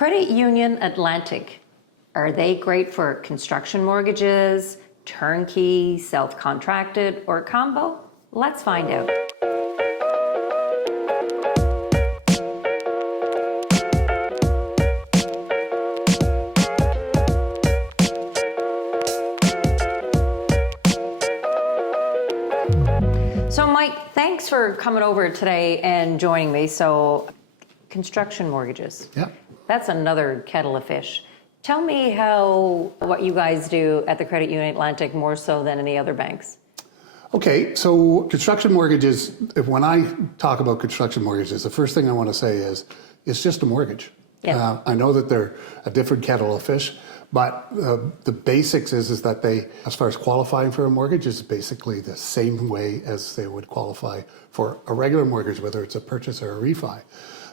Credit Union Atlantic, are they great for construction mortgages, turnkey, self-contracted, or combo? Let's find out. So Mike, thanks for coming over today and joining me. So construction mortgages. Yeah. That's another kettle of fish. Tell me what you guys do at the Credit Union Atlantic more so than any other banks. Okay, so construction mortgages, when I talk about construction mortgages, the first thing I want to say is it's just a mortgage. Yeah. I know that they're a different kettle of fish, but the basics is that they, as far as qualifying for a mortgage, is basically the same way as they would qualify for a regular mortgage, whether it's a purchase or a refi.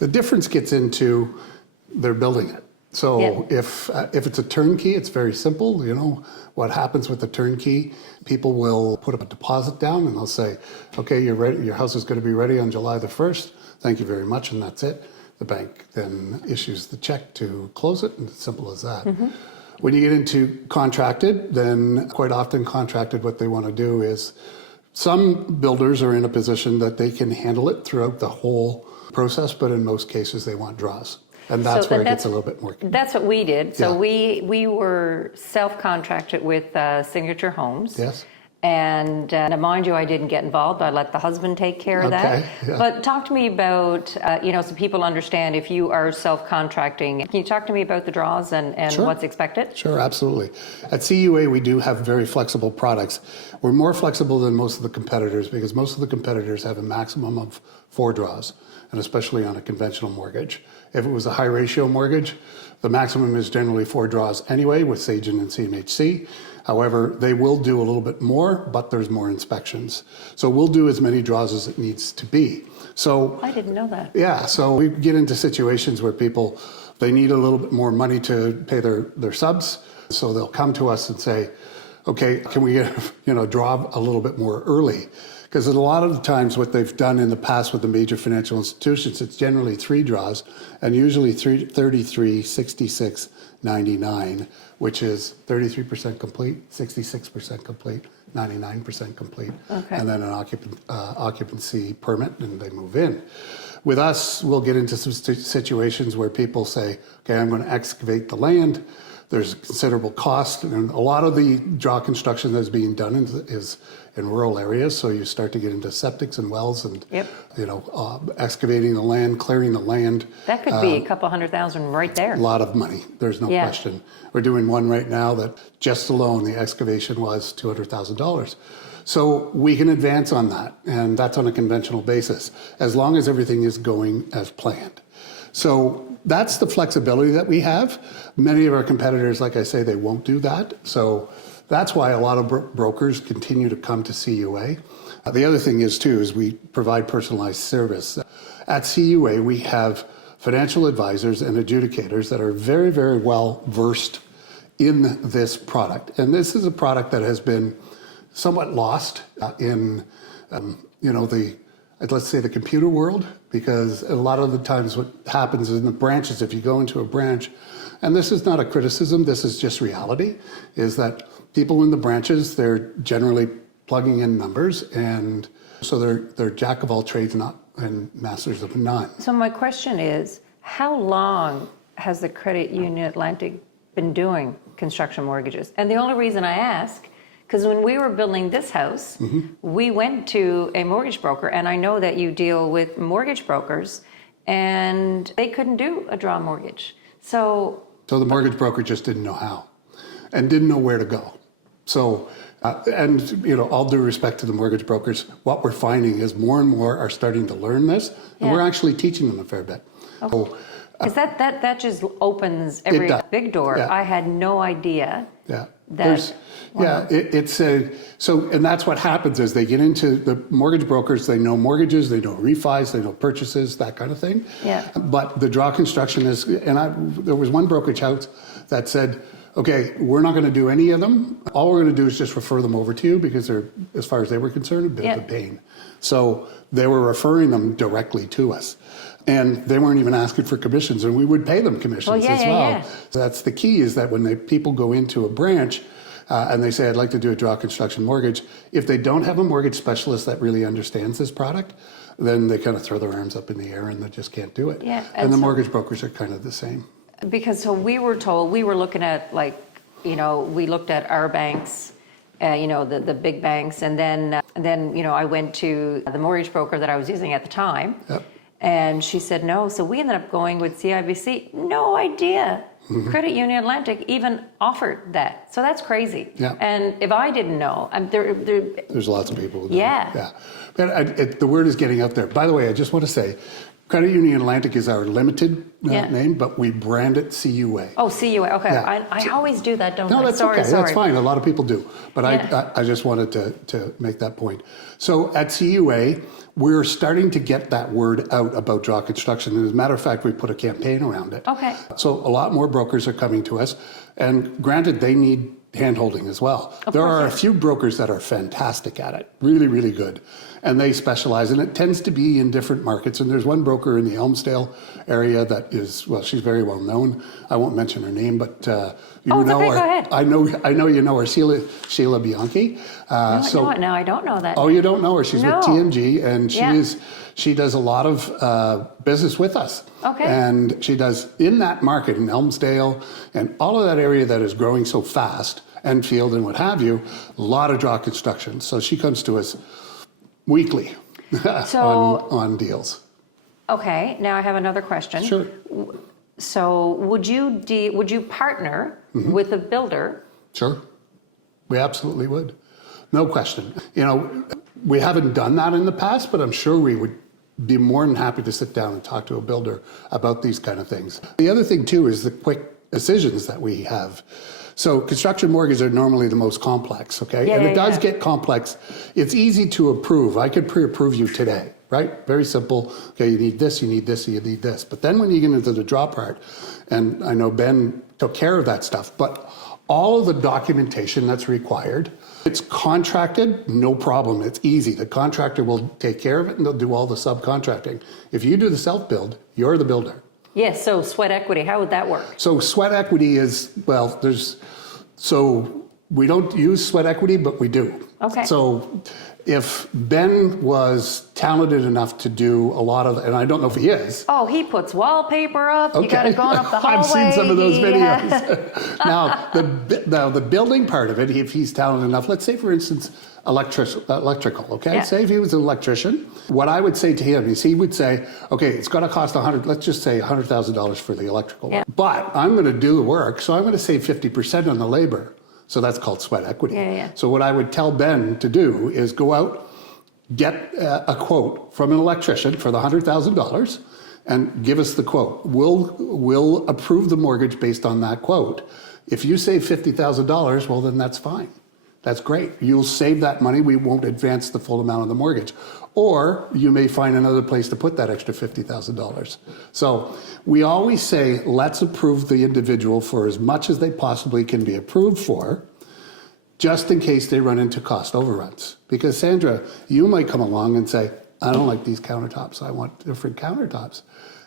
The difference gets into they're building it. So if it's a turnkey, it's very simple. You know, what happens with the turnkey, people will put a deposit down and they'll say, okay, you're ready, your house is going to be ready on July the 1st. Thank you very much, and that's it. The bank then issues the check to close it, and it's simple as that. Mm-hmm. When you get into contracted, then quite often contracted, what they want to do is, some builders are in a position that they can handle it throughout the whole process, but in most cases they want draws. And that's where it gets a little bit more. That's what we did. So yeah. we were self-contracted with Signature Homes. Yes. And mind you, I didn't get involved. I let the husband take care of that. Yeah. But talk to me about, so people understand if you are self-contracting. Can you talk to me about the draws and Sure. what's expected? Sure, absolutely. At CUA, we do have very flexible products. We're more flexible than most of the competitors because most of the competitors have a maximum of 4 draws, and especially on a conventional mortgage. If it was a high ratio mortgage, the maximum is generally 4 draws anyway with Sagen and CMHC. However, they will do a little bit more, but there's more inspections. So we'll do as many draws as it needs to be. So I didn't know that. Yeah, so we get into situations where people, they need a little bit more money to pay their subs. So they'll come to us and say, okay, can we get, draw a little bit more early? Because a lot of the times what they've done in the past with the major financial institutions, it's generally 3 draws, and usually 33, 66, 99, which is 33% complete, 66% complete, 99% complete, okay. And then an occupancy permit, and they move in. With us, we'll get into some situations where people say, okay, I'm going to excavate the land. There's considerable cost, and a lot of the draw construction that's being done is in rural areas. So you start to get into septics and wells, and excavating the land, clearing the land. That could be a couple $100,000 right there. A lot of money. There's no question. We're doing one right now that just alone the excavation was $200,000. So we can advance on that, and that's on a conventional basis, as long as everything is going as planned. So that's the flexibility that we have. Many of our competitors, like I say, they won't do that. So that's why a lot of brokers continue to come to CUA. The other thing is we provide personalized service. At CUA, we have financial advisors and adjudicators that are very, very well versed in this product. And this is a product that has been somewhat lost in, let's say, the computer world, because a lot of the times what happens in the branches, if you go into a branch, and this is not a criticism, this is just reality, is that people in the branches, they're generally plugging in numbers, and so they're jack of all trades and masters of none. So my question is, how long has the Credit Union Atlantic been doing construction mortgages? And the only reason I ask, because when we were building this house, mm-hmm. we went to a mortgage broker, and I know that you deal with mortgage brokers, and they couldn't do a draw mortgage. So the mortgage broker just didn't know how and didn't know where to go. So, all due respect to the mortgage brokers, what we're finding is more and more are starting to learn this, and we're actually teaching them a fair bit. Okay. So, because that just opens every big door. Yeah. I had no idea. Yeah. That, and that's what happens is they get into the mortgage brokers. They know mortgages, they know refis, they know purchases, that kind of thing. Yeah. But the draw construction is, there was one brokerage house that said, okay, we're not going to do any of them. All we're going to do is just refer them over to you because they're, as far as they were concerned, a bit of a pain. So they were referring them directly to us. And they weren't even asking for commissions, and we would pay them commissions as well. Yeah. So that's the key, is that when people go into a branch and they say, I'd like to do a draw construction mortgage, if they don't have a mortgage specialist that really understands this product, then they kind of throw their arms up in the air and they just can't do it. Yeah, and the mortgage brokers are kind of the same. Because so we were told, we were looking at we looked at our banks, the big banks, and then I went to the mortgage broker that I was using at the time. Yep. And she said no. So we ended up going with CIBC. No idea. Credit Union Atlantic even offered that. So that's crazy. Yeah. And if I didn't know, there's lots of people who don't. Yeah. But the word is getting out there. By the way, I just want to say, Credit Union Atlantic is our limited name, but we brand it CUA. Oh, CUA. Okay. Yeah. I always do that, don't I? No, that's okay. That's fine. A lot of people do. But Yeah. I just wanted to make that point. So at CUA, we're starting to get that word out about draw construction. And as a matter of fact, we put a campaign around it. Okay. So a lot more brokers are coming to us. And granted, they need hand-holding as well. There are a few brokers that are fantastic at it, really, really good. And they specialize, and it tends to be in different markets. And there's one broker in the Elmsdale area that is, well, she's very well known. I won't mention her name, but you know her. Go ahead. I know you know her, Sheila Bianchi. No, I don't know that. Oh, you don't know her? She's No. with TMG, and Yeah. she does a lot of business with us. Okay. And she does in that market in Elmsdale and all of that area that is growing so fast, Enfield and what have you, a lot of draw construction. So she comes to us weekly on deals. Okay, now I have another question. Sure. So would you partner with a builder? Sure. We absolutely would. No question. We haven't done that in the past, but I'm sure we would be more than happy to sit down and talk to a builder about these kind of things. The other thing too is the quick decisions that we have. So construction mortgages are normally the most complex, okay? Yeah, and it does yeah. get complex. It's easy to approve. I could pre-approve you today, right? Very simple. Okay, you need this, you need this, you need this. But then when you get into the draw part, and I know Ben took care of that stuff, but all of the documentation that's required, it's contracted, no problem. It's easy. The contractor will take care of it and they'll do all the subcontracting. If you do the self-build, you're the builder. Yes, so sweat equity, how would that work? So sweat equity is, so we don't use sweat equity, but we do. Okay. So if Ben was talented enough to do a lot of, and I don't know if he is. Oh, he puts wallpaper up, Okay. you got it going up the hallway. I've seen some of those Yeah. videos. Now, the building part of it, if he's talented enough, let's say, for instance, electrical, okay? Yeah. Say if he was an electrician, what I would say to him is he would say, okay, it's going to cost let's just say $100,000 for the electrical work. But I'm going to do the work, so I'm going to save 50% on the labor. So that's called sweat equity. Yeah. So what I would tell Ben to do is go out, get a quote from an electrician for the $100,000 and give us the quote. We'll approve the mortgage based on that quote. If you save $50,000, well, then that's fine. That's great. You'll save that money. We won't advance the full amount of the mortgage. Or you may find another place to put that extra $50,000. So we always say, let's approve the individual for as much as they possibly can be approved for, just in case they run into cost overruns. Because Sandra, you might come along and say, I don't like these countertops. I want different countertops.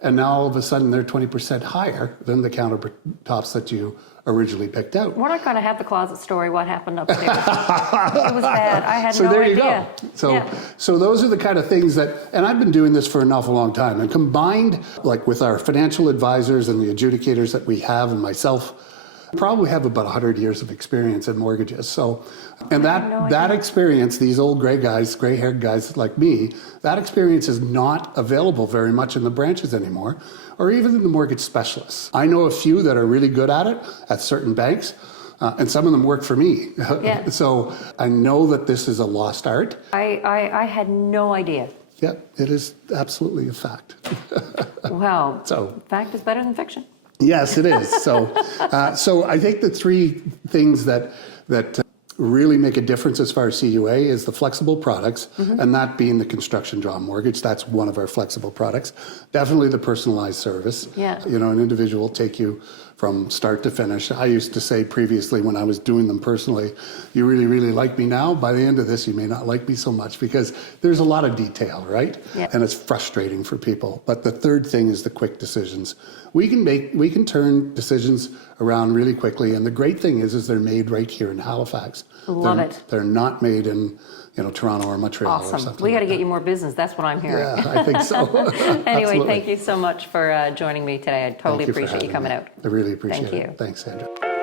And now all of a sudden they're 20% higher than the countertops that you originally picked out. We're not going to have the closet story, what happened upstairs. It was bad. I had no idea. So there you go. So those are the kind of things that, and I've been doing this for an awful long time, and combined like with our financial advisors and the adjudicators that we have and myself, probably have about 100 years of experience in mortgages. So, and that experience, these old gray-haired guys like me, that experience is not available very much in the branches anymore, or even in the mortgage specialists. I know a few that are really good at it at certain banks, and some of them work for me. Yeah. So I know that this is a lost art. I had no idea. Yeah, it is absolutely a fact. Well, So fact is better than fiction. yes, it is. So, so I think the three things that really make a difference as far as CUA is the flexible products, and that being the construction draw mortgage. That's one of our flexible products. Definitely the personalized service. Yeah. You know, an individual will take you from start to finish. I used to say previously when I was doing them personally, you really, really like me now. By the end of this, you may not like me so much because there's a lot of detail, right? Yeah. And it's frustrating for people. But the third thing is the quick decisions. We can turn decisions around really quickly. And the great thing is they're made right here in Halifax. Love it. They're not made in, Toronto or Montreal or Awesome. something. We got to like get that. you more business. That's what I'm hearing. Yeah, I think so. Anyway, Absolutely. thank you so much for joining me today. I totally Thank you for appreciate you having coming me. out. I really appreciate Thank it. you. Thanks, Sandra.